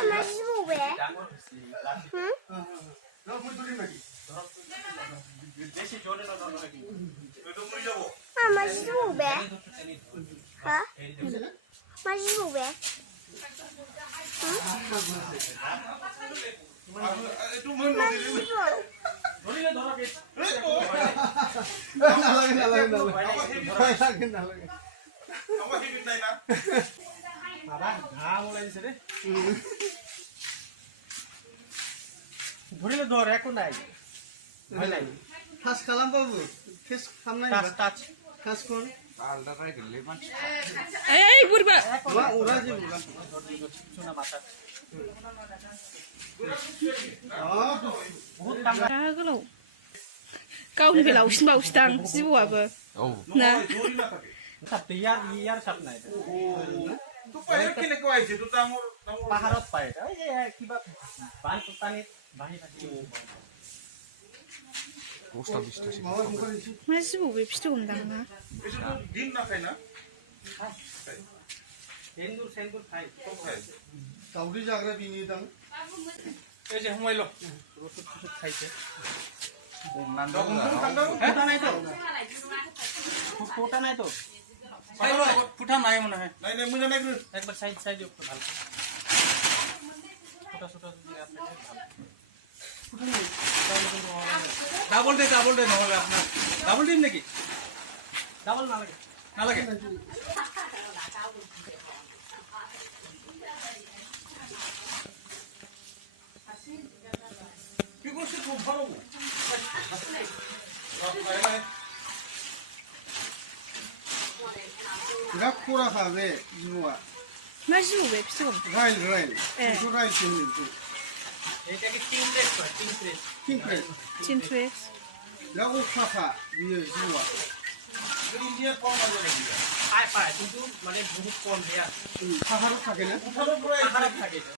আমার শিববে হুম আমার শিববে হ্যাঁ আমার শিববে ধরিলে ধর এখন নাই ভয় নাই টাচ খালাম বাবু ফেস খাম নাই টাচ টাচ টাচ কর আলদা রাই গেলে মান এই বুড়বা ওরা যে বুড়া সোনা মাথা বহুত 가글로 가운데 라우신 바우시당 지부하고 ও 나 সাপতে ইয়ার সাপ নাই তো পাহাড় কেনে কইছে তো তামর পাহাৰত পায় এই যে কিবা বান পানী বাহি থাকে পোস্টা দিছতে মাওয়ার মুখ দিছি 마시고 왜 피도 온다나 এটা তো দিন না খায় না সেন্দুর সেন্দুর খাই সব খায় কাউরি জাগরা বিনি দাম এই যে হুমাইলো ওষুধ ওষুধ খাইছে নান্দা ফুটা নাই তো ফুটা নাই তো ফুটা নাই মনে হয় নাই নাই মুজা নাই একবার সাইড সাইড একটু ভালো ফুটা ফুটা যদি আপনি ডাবল দে নহলে আপনার ডাবল দিন নাকি ডাবল না লাগে না লাগে কি করছে খুব ভালো রাখ কোরা খাবে জিনুয়া 마시고 왜 피도 온다 রাইল রাইল 예. তো রাইল চিনি এইটাকে তিন প্লেট করে তিন প্লেট ঠিক আছে 진투에 রাগো খাখা বিয়ে জিনুয়া ইন্ডিয়ার কম লাগে নাকি পায় পায় কিন্তু মানে বহুত কম দেয়া খাখারও থাকে না উঠানোর পরে পাহাড়ত থাকে